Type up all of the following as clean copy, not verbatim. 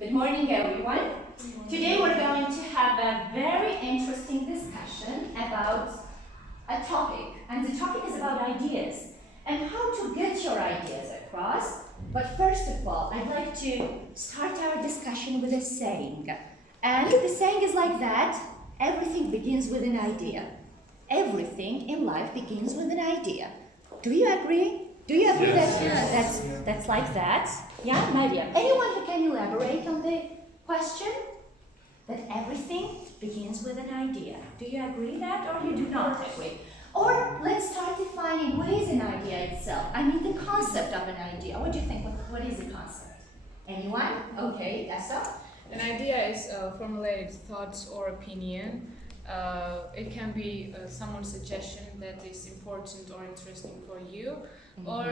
Good morning, everyone. Today we're going to have a very interesting discussion about a topic, and the topic is about ideas and how to get your ideas across. But first of all, I'd like to start our discussion with a saying. And the saying is like that: everything begins with an idea. Everything in life begins with an idea. Do you agree? Do you agree that's like that? Yeah, Maria. Anyone who can elaborate on the question? That everything begins with an idea. Do you agree that, or you do not agree? Or let's start defining what is an idea itself. I mean the concept of an idea. What do you think? What is a concept? Anyone? Okay, Essa? An idea is a formulated thought or opinion. It can be someone's suggestion that is important or interesting for you, or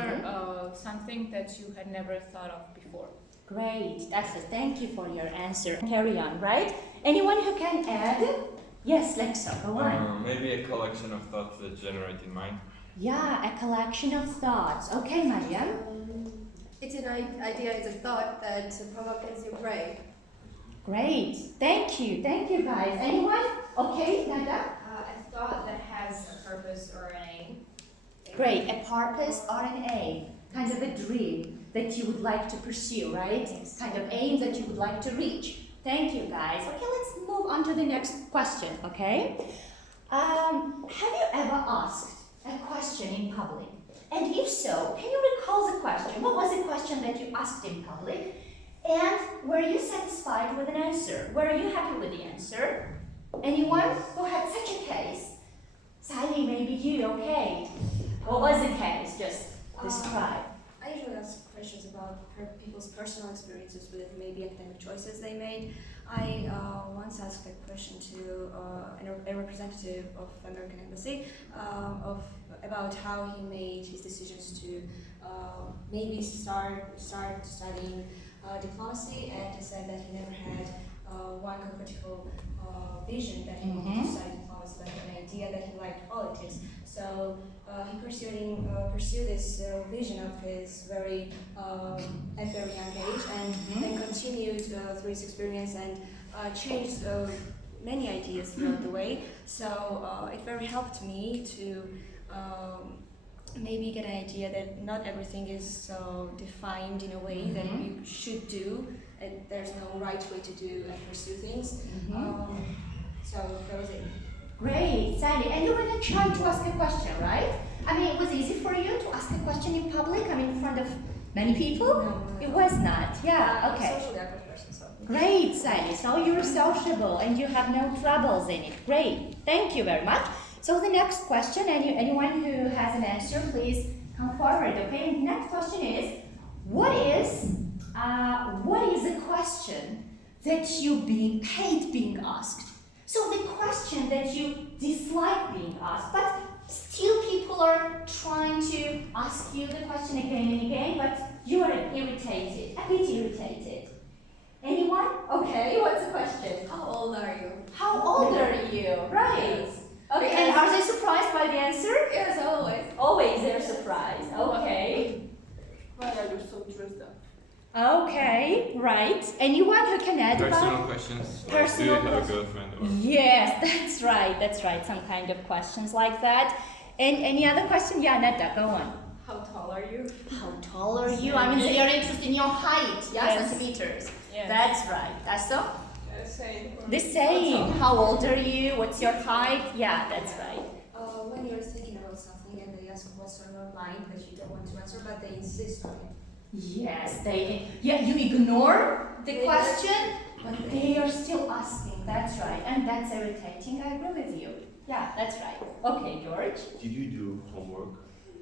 something that you had never thought of before. Great, that's it. Thank you for your answer. Carry on, right? Anyone who can add? Yes, Lexo, go on. Maybe a collection of thoughts that generate in mind. Yeah, a collection of thoughts. Okay, Mariam? It's an idea, it's a thought that provokes your brain. Great, thank you guys. Anyone? Okay, Nada? A thought that has a purpose or an aim. Great, a purpose or an aim, kind of a dream that you would like to pursue, right? Yes. Kind of aim that you would like to reach. Thank you guys. Okay, let's move on to the next question, okay? Have you ever asked a question in public? And if so, can you recall the question? What was the question that you asked in public? And were you satisfied with an answer? Were you happy with the answer? Anyone who had such a case? Sally, maybe you, okay. What was the case? Just describe. I usually ask questions about people's personal experiences with maybe academic choices they made. I once asked a question to a representative of the American Embassy about how he made his decisions to maybe start studying diplomacy, and he said that he never had one critical vision that he wanted to study diplomacy, but an idea that he liked politics. So he pursued this vision of his at very young age, and then continued through his experience and changed many ideas throughout the way. So it very helped me to maybe get an idea that not everything is so defined in a way that you should do, and there's no right way to do and pursue things. So that was it. Great, Sally. And you were not shy to ask a question, right? I mean, it was easy for you to ask a question in public, I mean, in front of many people? No. It was not, yeah, I'm a okay. socially active person, so. Great, Sally. So you're sociable and you have no troubles in it. Great, thank you very much. So the next question, anyone who has an answer, please come forward, okay? And the next question is, what is a question that you hate being asked? So the question that you dislike being asked, but still people are trying to ask you the question again and again, but you are irritated, a bit irritated. Anyone? Okay, what's the question? How old are you? How old are you? Right. Okay, and are they surprised by the answer? Yes, always. Always they're surprised. Okay. Why are you so dressed up? Okay, right. Anyone who can add Personal about? questions. Like, Personal do you have a questions. girlfriend? Or... Yes, that's right. Some kind of questions like that. And any other question? Yeah, Netta, go on. How tall are you? How tall are you? I mean, they are interested in your height, yeah, Yes. centimeters. Yes. That's right. That's so. Same. The same. How old are you? What's your height? Yeah, that's right. When you're thinking about something and they ask what's on your mind that you don't want to answer, but they insist on it. Yes, you ignore the They question, but they are still asking. That's right, and that's irritating. I agree with you. Yeah, that's right. Okay, George. Did you do homework?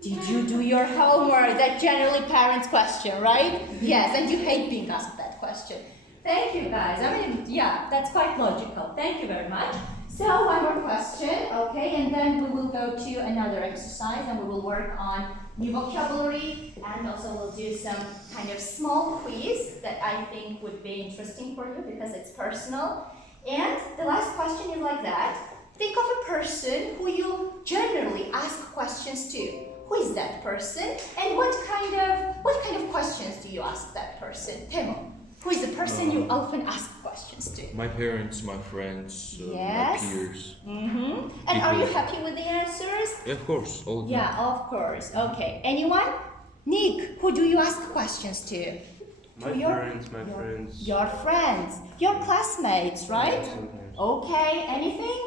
Did you do your homework? That generally parents' question, right? Yes, and you hate being asked that question. Thank you, guys. I mean, yeah, that's quite logical. Thank you very much. So, one more question, okay, and then we will go to another exercise and we will work on new vocabulary, and also we'll do some kind of small quiz that I think would be interesting for you because it's personal. And the last question is like that. Think of a person who you generally ask questions to. Who is that person? And what kind of questions do you ask that person? Temo. Who is the person you often ask questions to? My parents, my friends, Yes. my peers. And are you happy with the answers? Yeah, of course, all of them. Yeah, of course. Okay. Anyone? Nick, who do you ask questions to? My parents, my friends. Your friends, your classmates, right? Sometimes. Okay. Anything?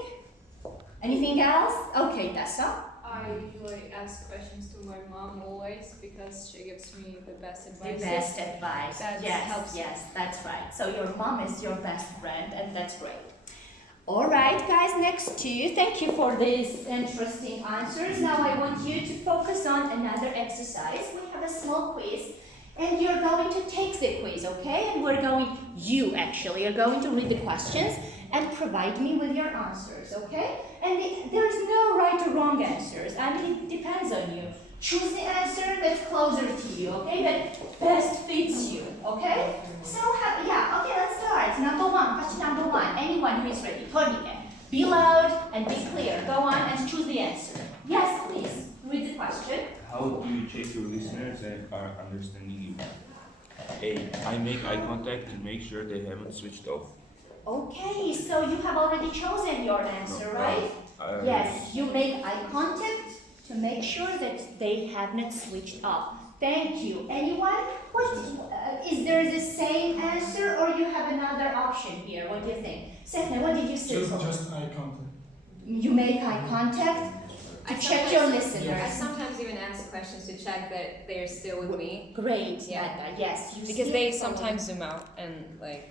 Anything else? Okay, Tessa. I usually ask questions to my mom always because she gives me the best advice. The best advice. That yes, helps. yes, that's right. So your mom is your best friend, and that's great. All right, guys, next to you. Thank you for these interesting answers. Now I want you to focus on another exercise. We have a small quiz, and you're going to take the quiz, okay? And you actually are going to read the questions and provide me with your answers, okay? And there's no right or wrong answers. I mean, it depends on you. Choose the answer that's closer to you, okay? That best fits you, okay? So, okay, let's start. Number one, question number one. Anyone who is ready, Khonelidze, be loud and be clear. Go on and choose the answer. Yes, please. Read the question. How do you check your listeners that are understanding you? A. I make eye contact to make sure they haven't switched off. Okay, so you have already chosen your answer, right? Yes, you make eye contact to make sure that they have not switched off. Thank you. Anyone? Is there the same answer or you have another option here? What do you think? Sefne, what did you say? Just eye contact. You make eye contact to check your I listeners. sometimes even ask questions to check that they're still with me. Great, Yeah. yes. You Because see they it from- sometimes zoom out and like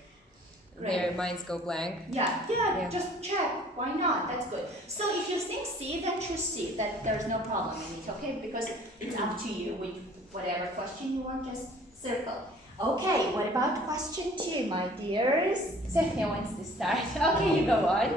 Great. their minds go blank. Yeah, just check. Why not? That's good. So if you think C, then choose C. That there's no problem in it, okay? Because it's up to you with whatever question you want, just circle. Okay, what about question 2, my dears? Sefne wants to start. Okay, you go on.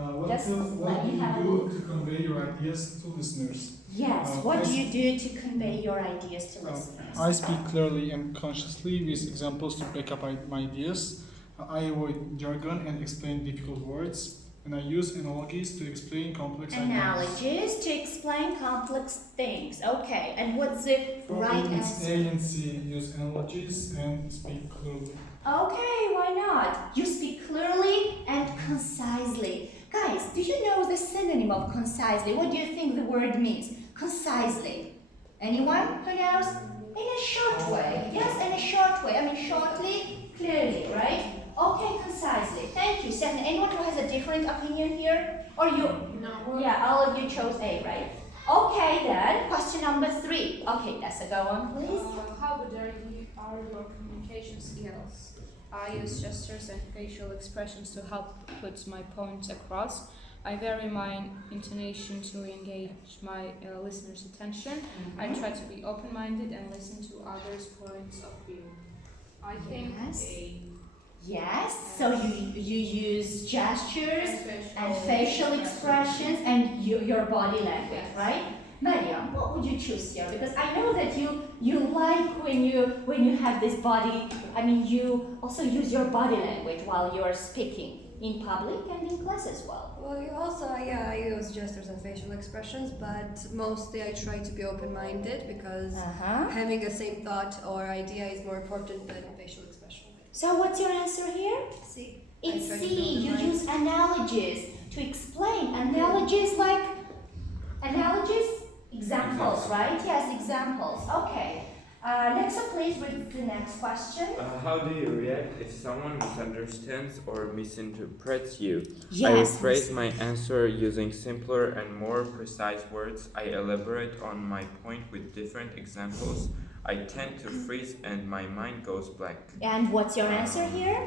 What Just do let me you have a do to convey your ideas to listeners? Yes, what do you do to convey your ideas to listeners? I speak clearly and consciously with examples to back up my ideas. I avoid jargon and explain difficult words. And I use analogies to explain complex ideas. Analogies to explain complex things. Okay, and what's the right It's answer? A and C use analogies and speak clearly. Okay, why not? You speak clearly and concisely. Guys, do you know the synonym of concisely? What do you think the word means? Concisely. Anyone who knows? In a short way. Yes, in a short way. I mean shortly, clearly, right? Okay, concisely. Thank you, Sefne. Anyone who has a different opinion here? Or you? No. Yeah, all of you chose A, right? Okay then, question number 3. Okay, Tessa, go on please. How good are your communication skills? I use gestures and facial expressions to help put my points across. I vary my intonation to engage my listeners' attention. I try to be open-minded and listen to others' points of view. I think Yes. A. Yes, so you use gestures and facial expressions and your body language, right? Mariam, what would you choose here? Because I know that you like when you have this body. I mean, you also use your body language while you are speaking in public and in class as well. Well, you also, I use gestures and facial expressions, but mostly I try to be open-minded because having a same thought or idea is more important than facial expression. So what's your answer here? C. It's I try to C. be You open-minded. use analogies to explain. Analogies like examples, right? Yes, examples. Okay. Next up, please read the next question. How do you react if someone misunderstands or misinterprets you? Yes. I rephrase my answer using simpler and more precise words. I elaborate on my point with different examples. I tend to freeze and my mind goes blank. And what's your answer here?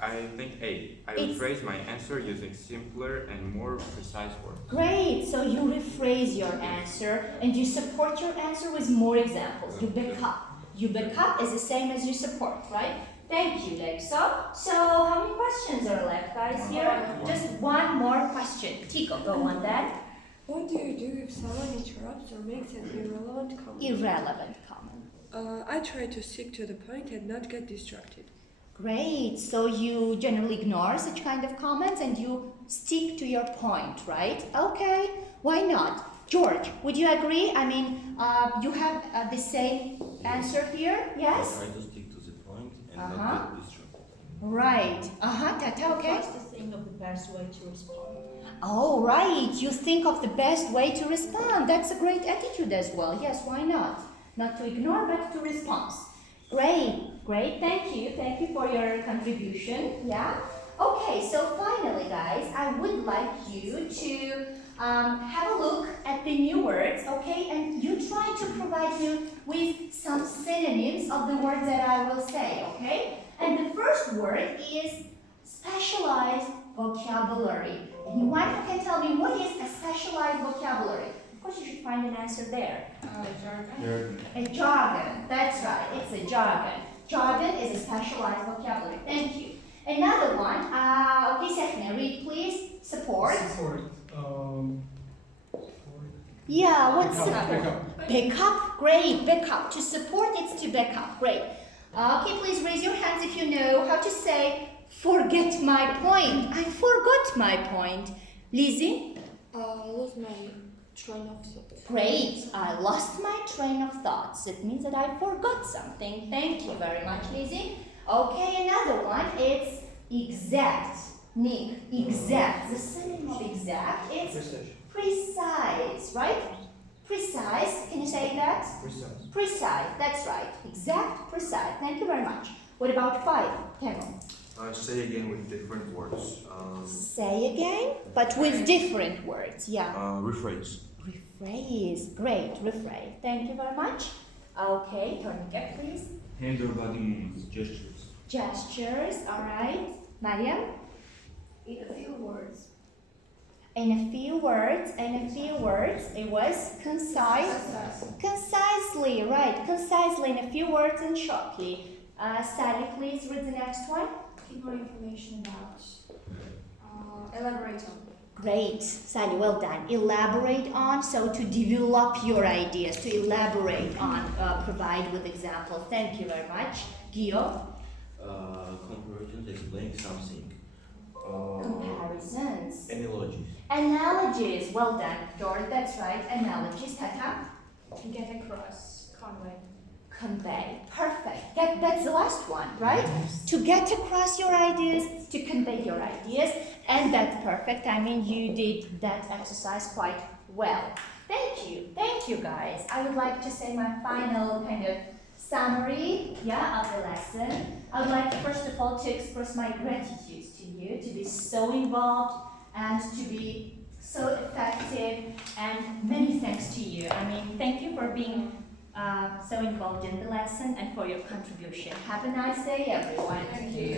I think A. I It's- rephrase my answer using simpler and more precise words. Great. So you rephrase your answer and you support your answer with more examples. You back up. You back up is the same as you support, right? Thank you, Lexo. So how many questions are left, guys, here? Just one more question. Tico, go on that. What do you do if someone interrupts or makes an irrelevant comment? Irrelevant comment. I try to stick to the point and not get distracted. Great. So you generally ignore such kind of comments and you stick to your point, right? Okay. Why not? George, would you agree? I mean, you have the same answer here, yes? I try to stick to the point and Uh-huh. not get distracted. Right. Tata, okay? First to think of the best way to respond. Oh, right. You think of the best way to respond. That's a great attitude as well. Yes, why not? Not to ignore, but to respond. Great, great. Thank you. Thank you for your contribution. Yeah? Okay, so finally, guys, I would like you to have a look at the new words, okay? And you try to provide me with some synonyms of the words that I will say, okay? And the first word is specialized vocabulary. Anyone who can tell me what is a specialized vocabulary? Of course, you should find an answer there. Jargon. A jargon. That's right. It's a jargon. Jargon is a specialized vocabulary. Thank you. Another one. Okay, Sefne, read please. Support. Support. Yeah, what's Backup, support? Backup. Great. Backup. To support, it's to backup. Great. Okay, please raise your hands if you know how to say forget my point. I forgot my point. Lizzie? Lose my train of thought. Great. I lost my train of thoughts. It means that I forgot something. Thank you very much, Lizzie. Okay, another one. It's exact. Nick, exact. The synonym of exact is precise, right? Precise. Can you say that? Precise. Precise. That's right. Exact, precise. Thank you very much. What about 5? Temo. Say again with different words. Say again, but with different words. Yeah. Rephrase. Rephrase. Great. Rephrase. Thank you very much. Okay. Tornika, please. Hand or body movements, gestures. Gestures. All right. Mariam? In a few words. In a few words. It was concise. Concisely. Right. Concisely. In a few words and shortly. Sally, please read the next one. Give more information about. Elaborate on. Great, Sally, well done. Elaborate on, so to develop your ideas, to elaborate on, provide with examples. Thank you very much. Gio? Comparisons, explain something. Comparisons. Analogies. Analogies, well done. George, that's right. Analogies. Tata? To get across, convey. Convey. Perfect. That's the last one, right? To get across your ideas, to convey your ideas, and that's perfect. I mean, you did that exercise quite well. Thank you guys. I would like to say my final kind of summary, of the lesson. I would like, first of all, to express my gratitude to you, to be so involved and to be so effective, and many thanks to you. I mean, thank you for being so involved in the lesson and for your contribution. Have a nice day, everyone. Thank you.